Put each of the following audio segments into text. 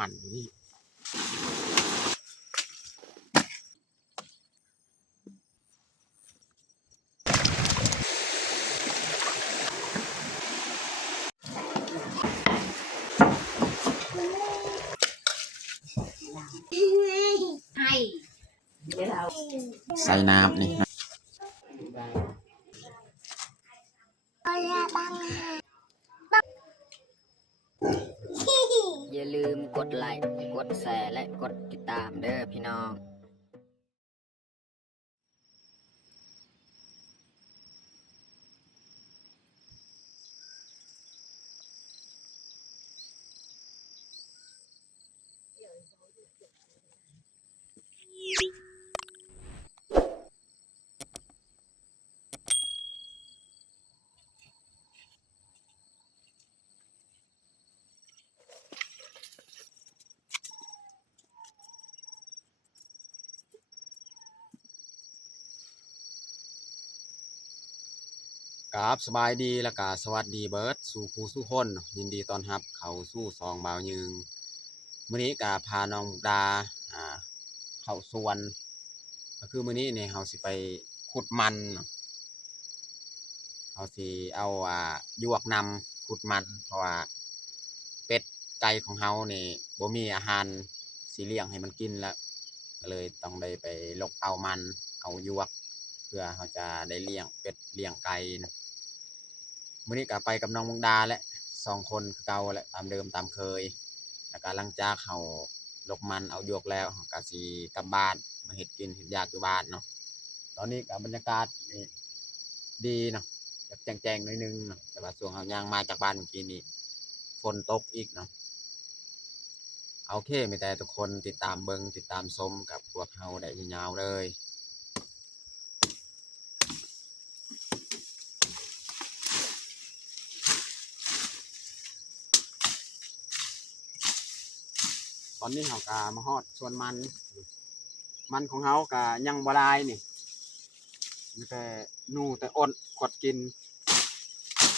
มันนี่ใส่น้ำนี่อย่าลืมกดไลค์กดแชร์และกดติดตามเด้อพี่น้องครับสบายดีแล้วก็สวัสดีเบิร์ดสู่ผู้สู่คนยินดีต้อนรับเขาสู่ซองบ่าวยืงมื้อนี้ก็พาน้องดาเข้าสวนก็คือมื้อนี้เนี่ยเฮาสิไปขุดมันเฮาสิเอายวกนำขุดมันเพราะว่าเป็ดไก่ของเฮานี่บ่มีอาหารสิเลี้ยงให้มันกินแล้วก็เลยต้องได้ไปลกเอามันเอายวกเพื่อเฮาจะได้เลี้ยงเป็ดเลี้ยงไก่นะมื้อนี้ก็ไปกับน้องมุกดาแหละ2คนคือเก่าแหละตามเดิมตามเคยแล้วก็หลังจากเฮาลกมันเอายวกแล้วเฮาก็สิกลับบ้านมาเฮ็ดกินเฮ็ดอยากอยู่บ้านเนาะตอนนี้ก็บรรยากาศนี่ดีเนาะแบบแจ้งๆหน่อยนึงเนาะแต่ว่าช่วงเฮาย่างมาจากบ้านเมื่อกี้นี้ฝนตกอีกเนาะโอเคมีแต่ทุกคนติดตามเบิ่งติดตามชมกับพวกเฮาได้ยาวๆเลยตอนนี้เฮาก็มาฮอดสวนมันของเฮาก็ยังบ่ได้นี่มีแต่หนูแต่อ้นกดกิน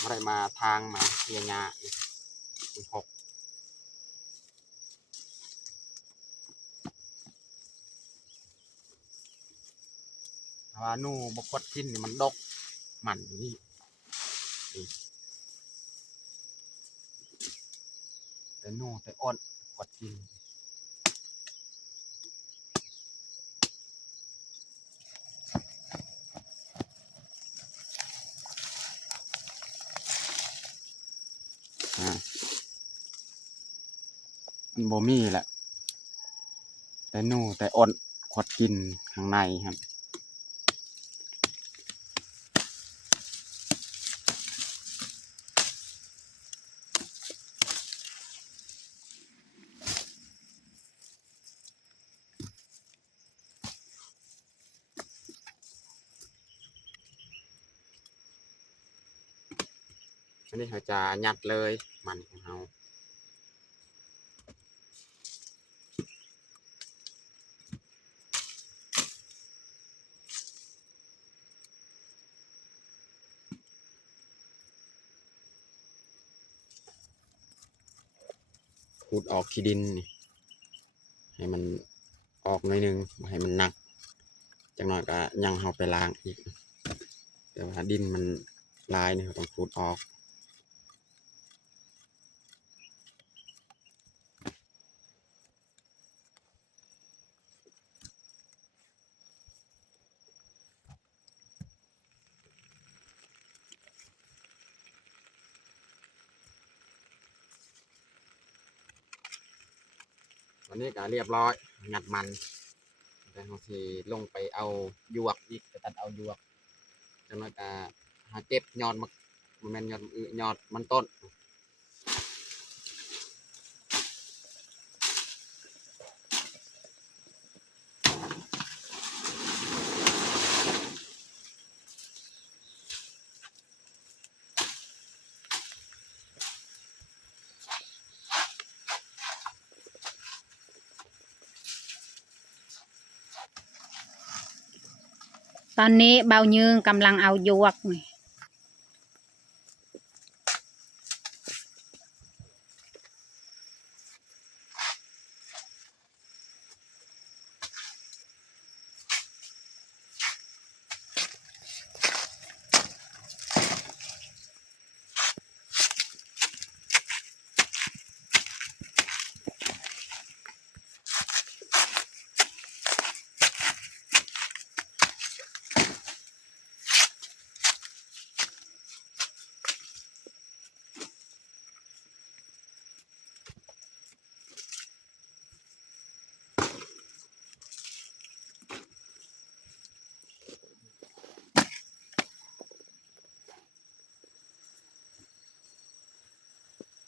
บ่ได้มาทางมาเฮียหญ้าอีกหกถ้าว่าหนูบ่กดกินนี่มันดกมันนี่แต่หนูแต่อ้นกดกินมันบ่มีแหละแต่หนูแต่อ้นกดกินข้างในครับอันนี้เขาจะยัดเลยมันของเฮาขูดออกขี้ดินนี่ให้มันออกหน่อยนึงบ่ให้มันหนักจังหน่อยก็ยังเฮาไปล้างอีกแต่ว่าดินมันลายนี่เราต้องขูดออกตอนนี้ก็เรียบร้อยงัดมันแต่เฮาสิลงไปเอาหยวกอีกไปตัดเอาหยวกจังหน่อยก็หาเก็บยอดมันบ่แม่นยอดยอดมันต้นตอนนี้เบายืงกำลังเอายวกนี่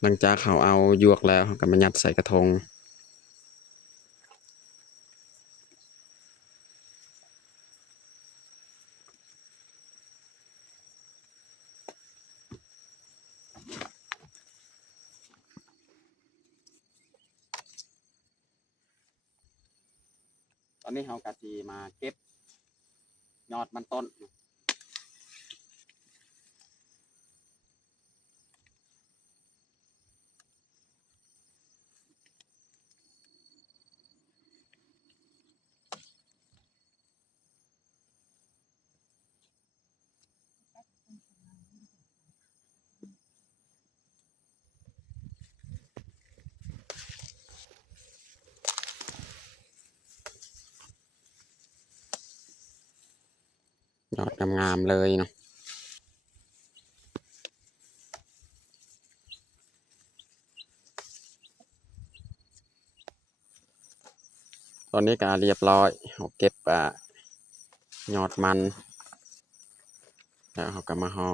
หลังจากเขาเอาหยวกแล้วเขาก็มายัดใส่กระทงตอนนี้เขากะทีมาเก็บยอดมันต้นยอดงามๆเลยเนาะตอนนี้ก็เรียบร้อยเขาเก็บยอดมันแล้วเขาก็มาห่อ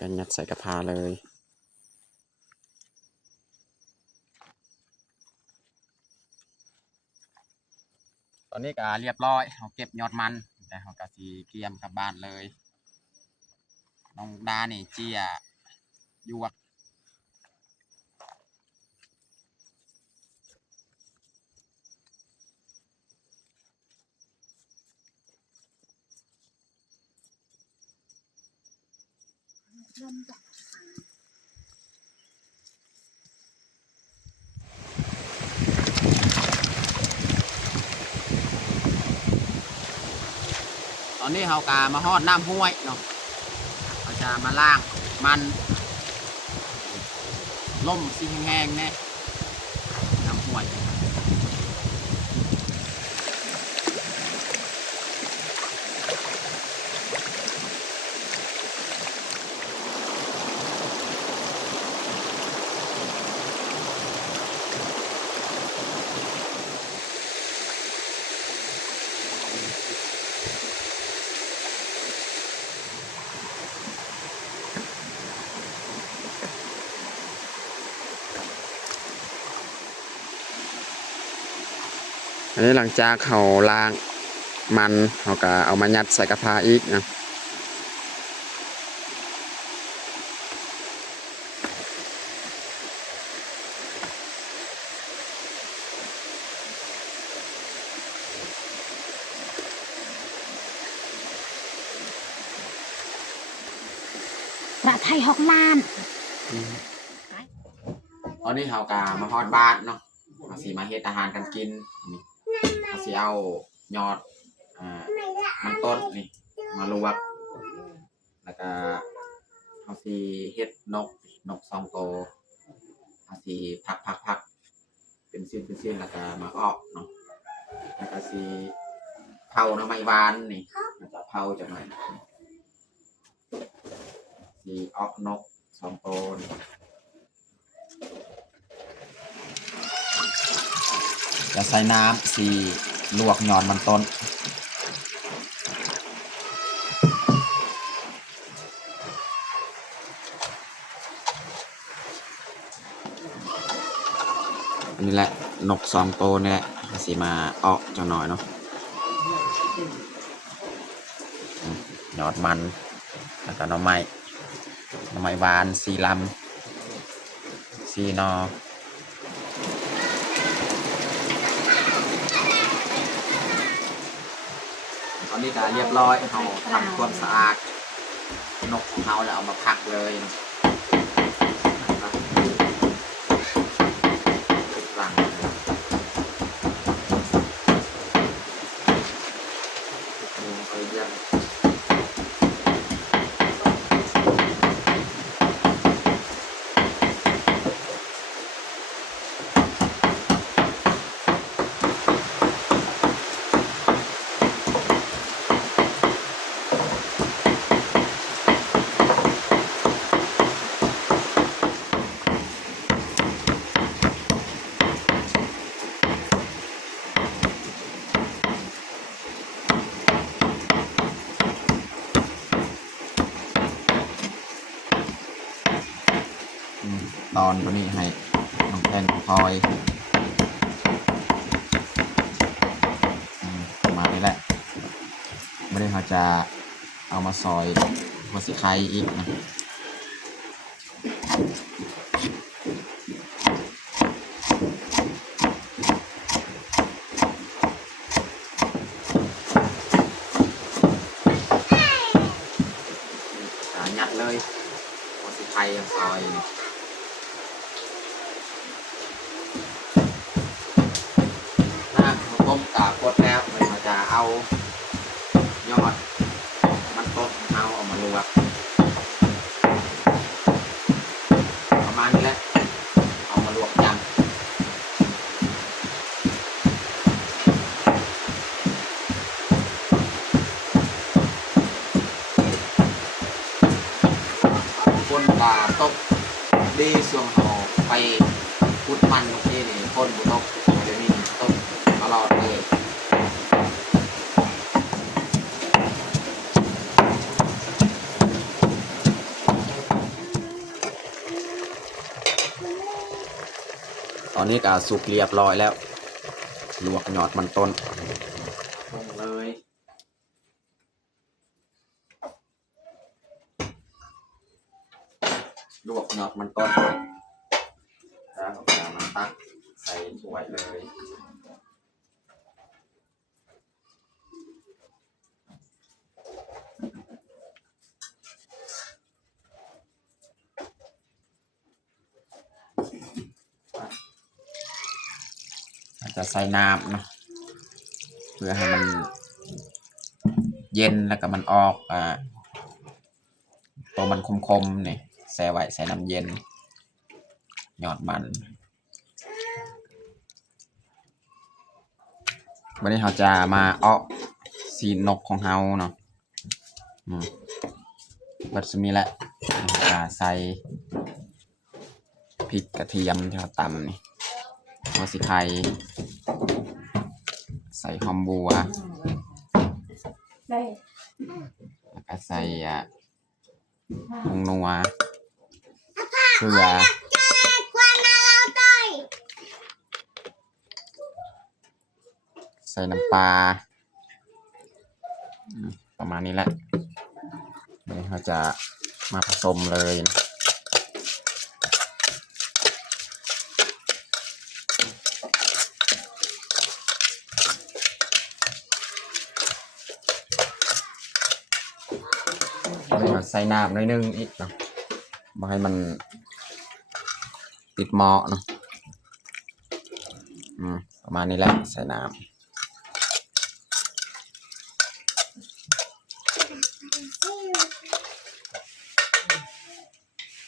กันยัดใส่กระทะเลยตอนนี้ก็เรียบร้อยเขาเก็บยอดมันแต่เขาก็สีเกียมกลับบ้านเลยน้องดานี่เจียหยวกตอนนี้เขากามาฮอดน้ำห้วยเนาะเขาจะมาล่างมันล่มสีแห้งๆแน่น้ำห้วยอันนี้หลังจากเขาล้างมันเขาก็เอามายัดใส่กระทะอีกนะประไทย6 ล้าน ตอนนี้เขากามาฮอดบ้านเนาะเขาสิมาเฮ็ดอาหารกันกินนี่เขาสิเอายอดมันต้นนี่มาลวกแล้วก็เขาสิเฮ็ดนก2 ตัวเขาสิพักเป็นเส้นแล้วก็มาออกเนาะแล้วก็สิเผาหน่อไม้หวานนี่มันจะเผาจังหน่อยสิออกนก2 ตัวจะใส่น้ำสีลวกยอดมันต้นอันนี้แหละนก2 ตัวนี่แหละสีมาออกจังหน่อยเนาะยอดมันแล้วก็หน่อไม้หวาน4 ลำ4 นอตอนนี้ก็เรียบร้อยเขาทำความสะอาดนกของเขาแล้วเอามาพักเลยหลังไปเยี่ยม ตอนตัวนี้ให้น้องแทนคอยประมาณนี้แหละไม่ได้เขาจะเอามาซอยหัวสิไข่อีกนะยัดเลยหัวสิไข่ซอยต้มกากดแล้วเราจะเอายอดมันต้นเอามาลวกประมาณนี้แหละเอามาลวกจังคนปลาตกดีส่วนหอไปพุดมันโอเคนี่คนบุตกเดี๋ยวนี้ตกตลอดเลยตอนนี้ก็สุกเรียบร้อยแล้วลวกยอดมันต้นลงเลยลวกยอดมันต้นแล้วก็เอามาตักใส่ถ้วยเลยอาจจะใส่น้ำนะเพื่อให้มันเย็นแล้วก็มันออกตัวมันคมๆเนี่ยแช่ไว้ใส่น้ำเย็นยอดมันวันนี้เราจะมาเอาสีนกของเราเนาะบัดซุนี้แหละจะใส่พริกกระเทียมที่เราตำนี่หัวสิไข่ใส่หอมบัวแล้วก็ใส่ผงนัวเกลือใส่น้ำปลาประมาณนี้แหละเดี๋ยวเราจะมาผสมเลยนะใส่น้ำหน่อยนึงอีกเนาะมาให้มันติดหม้อเนาะประมาณนี้แหละใส่น้ำ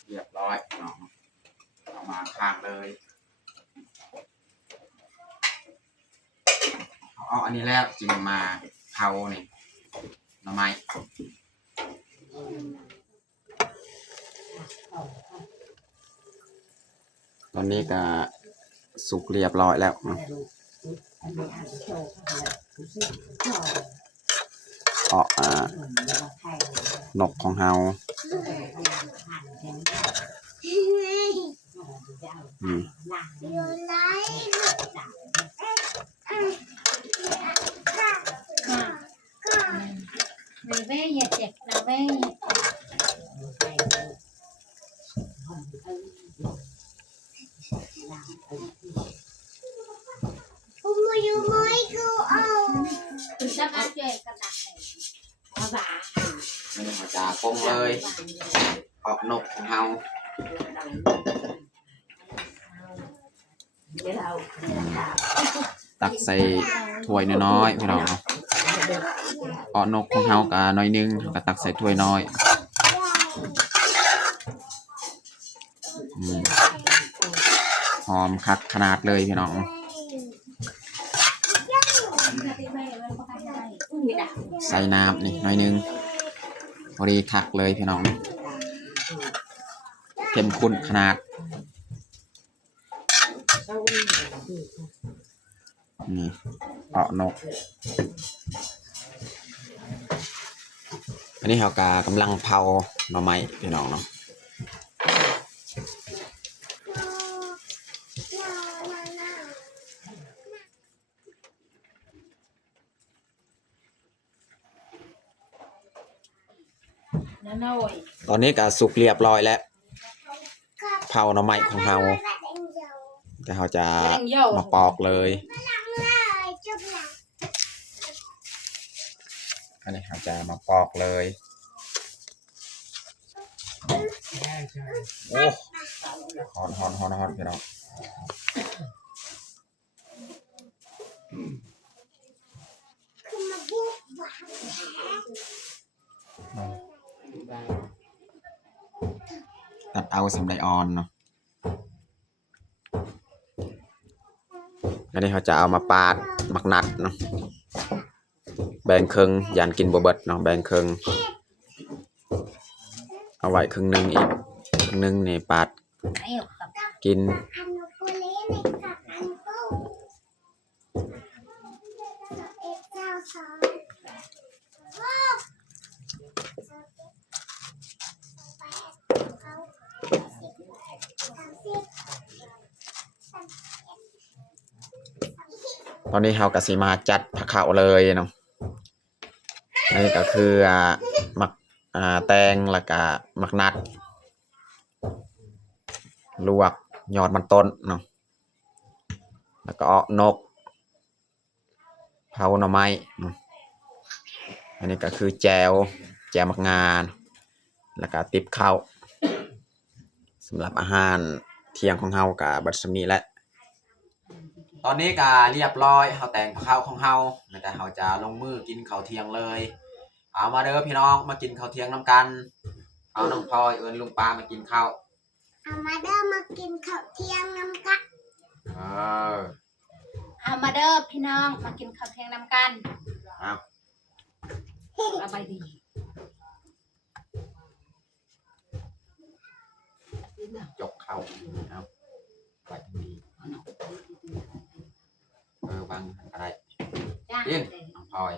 เรียบร้อยเนาะเอามาข้างเลยเอาอันนี้แล้วจึงมาเผานี่หน่อไม้ตอนนี้ก็สุกเรียบร้อยแล้วนกของเฮาไม่ได้มาจากปงเลยออกนกของเฮาตักใส่ถ้วยน้อยๆพี่น้องออกนกของเฮากะน้อยนึงก็ตักใส่ถ้วยน้อยหอมคักขนาดเลยพี่น้องใส่น้ำนี่น้อยนึงพอดีคักเลยพี่น้องเข้มข้นขนาดนี่เปาะนกอันนี้เรากำลังเผาหน่อไม้พี่น้องเนาะ ตอนนี้ก็สุกเรียบร้อยแล้วเผาหน่อไม้ของเราแต่เราจะมาปอกเลยอันนี้เราจะมาปอกเลยโอ้ฮอนพี่น้องตัดเอาสำไดออนเนาะอันนี้เขาจะเอามาปาดหมักนัดเนาะแบ่งครึ่งยานกินบ่เบิดเนาะแบ่งครึ่งเอาไว้ครึ่งหนึงอีกครึ่งหนึงนี่ปาดกินตอนนี้เราก็สิมาจัดผักข้าวเลยเนาะอันนี้ก็คือหมักแตงแล้วก็หมักนัดลวกยอดมันต้นเนาะแล้วก็นกเผาหน่อไม้เนาะอันนี้ก็คือแจวหมักงานแล้วก็ติ๊บข้าวสำหรับอาหารเที่ยงของเฮากับบัดสมีและตอนนี้ก็เรียบร้อยเฮาแต่งข้าวของเฮาแต่เฮาจะลงมือกินข้าวเที่ยงเลยเอามาเด้อพี่น้องมากินข้าวเที่ยงน้ำกันเอาน้องพลอยเอิญลุงปามากินข้าวเอามาเด้อมากินข้าวเที่ยงน้ำกันเอามาเด้อพี่น้องมากินข้าวเที่ยงน้ำกันเอาสบายดีจกเข้าเอาไปดีบางอะไรกินน้องพลอย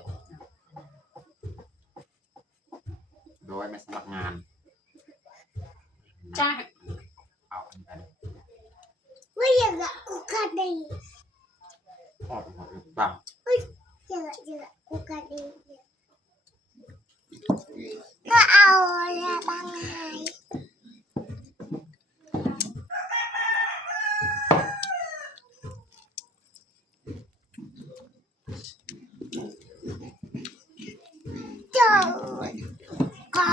โดยไม่สมัครงานจ้าเอาอันนี้ไปว่าอย่างละกูกระดิ่งออกหมดหรือเปล่าอย่างละกูกระดิ่งก็เอาอะไรบางไงเจ้าก็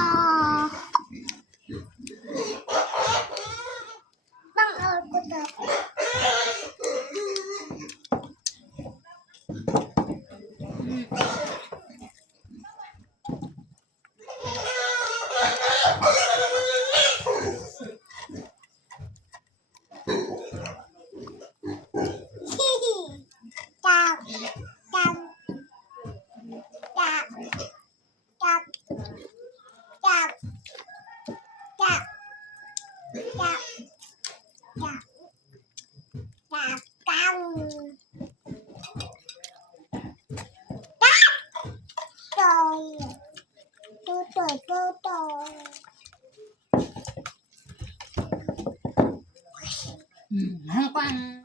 ต้องเอากูเถอะทั้งวัน